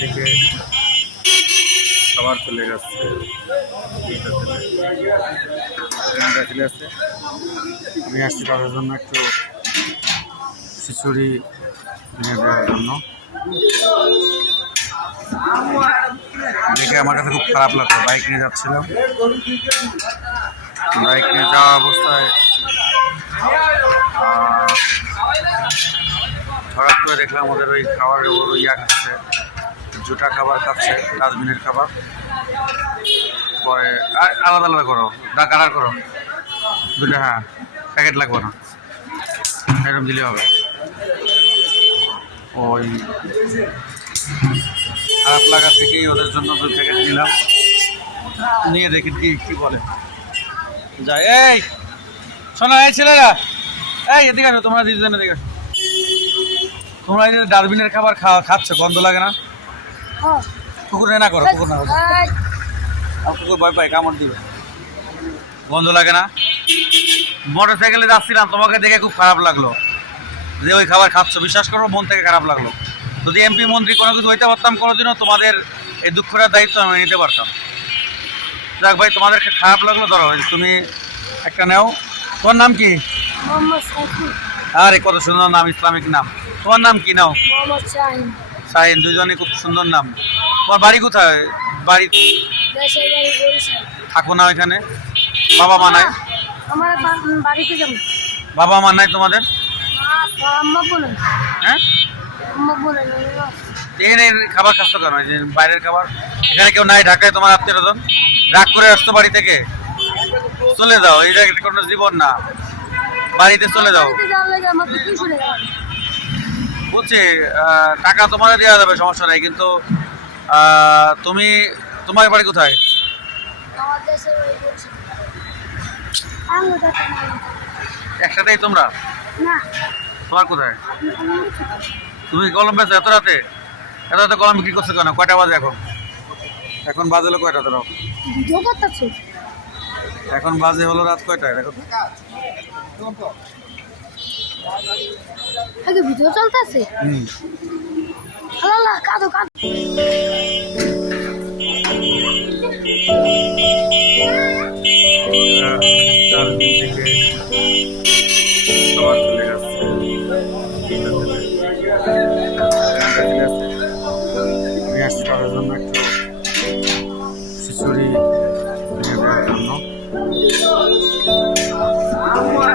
থেকে খাবার চলে যাচ্ছে। চলে আসছে, আমি আসছি তাদের জন্য একটু খিচুড়ি কিনে দেওয়ার জন্য। দেখে আমার কাছে খুব খারাপ লাগতো। বাইক নিয়ে যাচ্ছিলাম, বাইক নিয়ে যাওয়া অবস্থায় হঠাৎ করে দেখলাম ওদের ওই খাবারের ওপর ইয়া খাচ্ছে, জুটা খাবার খাচ্ছে, ডাস্টবিনের খাবার। পরে আলাদা আলাদা করো, কালার করো দুটা, হ্যাঁ প্যাকেট লাগবে না, এরকম দিলে হবে। ওই খারাপ লাগা থেকেই ওদের জন্য 2 প্যাকেট নিলাম, নিয়ে দেখি কি বলে। যাই, এই শোনো, এই ছেলেরা, এই এদিকে আসো, তোমরা দুজন এদিকে আসো। তোমরা এই ডাস্টবিনের খাবার খাচ্ছ, গন্ধ লাগে না? কুকুরে না করো, কুকুর না করো, কুকুর ভয় পাই, কামড় দিবে, গন্ধ লাগে না? মোটর সাইকেলে যাচ্ছিলাম, তোমাকে দেখে খুব খারাপ লাগলো যে ওই খাবার খাচ্ছ। বিশ্বাস করো, মন থেকে খারাপ লাগলো। যদি এমপি মন্ত্রী কোনো কিছু হইতে পারতাম, কোনোদিনও তোমাদের এই দুঃখটার দায়িত্ব আমি নিতে পারতাম। যাক ভাই, তোমাদের খারাপ লাগলো, ধরো তুমি একটা নাও। তোমার নাম কি? আরে কত সুন্দর নাম, ইসলামিক নাম। তোমার নাম কি? নাও শাহিন। দুজনে খুব সুন্দর নাম। তোমার বাড়ি কোথায়? বাড়ি থাকো না এখানে? বাবা মা নাই? বাবা মা নাই তোমাদের? হ্যাঁ, এখানে খাবার খাচ্ছ কেন? বাইরের খাবার এখানে কেউ নাই? ঢাকায় তোমার আত্মীয়স্বজন? রাগ করে আসতো বাড়ি থেকে? চলে যাও, এটা কোনো জীবন না, বাড়িতে চলে যাও। বুঝছি, টাকা তোমার দেওয়া যাবে, সমস্যা নাই, কিন্তু তোমার বাড়ি কোথায়? একসাথেই তোমরা? তোমার কোথায়? তুমি কলম বেচো এত রাতে? এত রাতে কলম বিক্রি করছো কেন? কয়টা বাজে এখন? এখন বাজে হলো কয়টা? ধরো এখন বাজে হলো রাত কয়টা? দেখো ভিডিও চলতেছে। কাঁদো কাঁদো। খাবার চলে যাচ্ছে। আমি আসছি তাদের জন্য একটু খিচুড়ি